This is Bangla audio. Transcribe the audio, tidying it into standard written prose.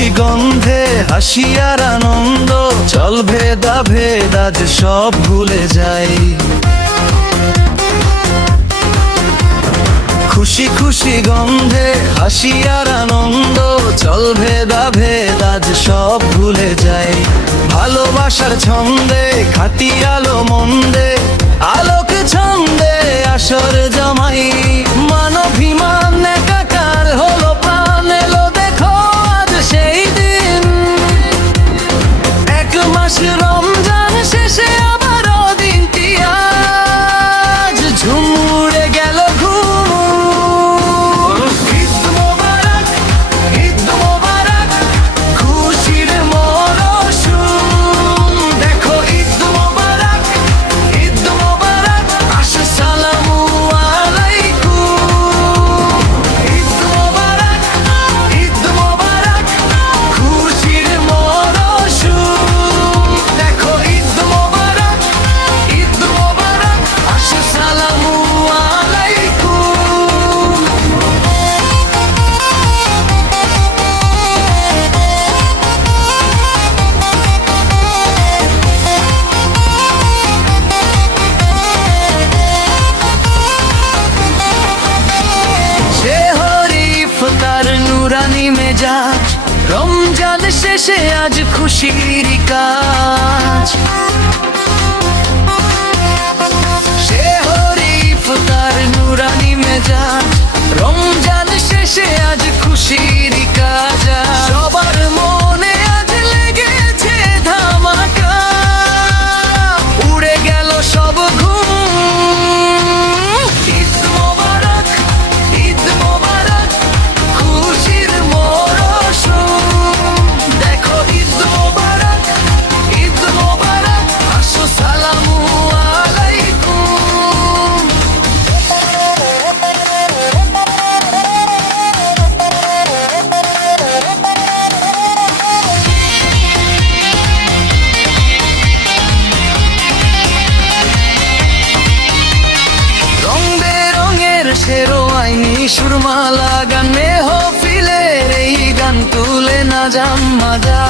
খুশি গন্ধে হাসি আর আনন্দ, চল ভেদা ভেদ আজ সব ভুলে যাই। খুশি খুশি গন্ধে হাসি আর আনন্দ, চল ভেদা ভেদ আজ সব ভুলে যাই। ভালোবাসার ছন্দে খাটি আলো মন্দে, আলোক ছন্দে আসর জমাই। মানভিমান একাকার হলো প্রাণ, এলো দেখো আজ সেই দিন। এক মাস রমজান শেষে আবারও দিনটি আজ ঝুমুরে গেল ঘুম। ঈদ মোবারক, ঈদ মোবারক, খুশির মরশুম। দেখো ঈদ মোবারক, ঈদ মোবারক, আসসালামু আলাইকুম। ঈদ মোবারক, ঈদ মোবারক, খুশির মরশুম। দেখো ঈদ মোবারক, ঈদ মোবারক, আসসালামু আলাইকুম। শেহরি ইফতার নুরানি মেজাজ, রমজান শেষে আজ খুশির কাজ। শেহরি ইফতার নুরানি মেজাজ, রমজান শেষে আজ খুশির কাজ। সবার মনে আজ লেগেছে ধামাকা, উড়ে গেল সব ঘুম। ঈদ মোবারক, ঈদ মোবারক, খুশির মরশুম। দেখো ঈদ মোবারক, ঈদ মোবারক, আসসালামু আলাইকুম। রং বেরঙের শেরওয়ানি সুরমা লাগান, মেহফিলের এই গান তুলে না যাম মজা।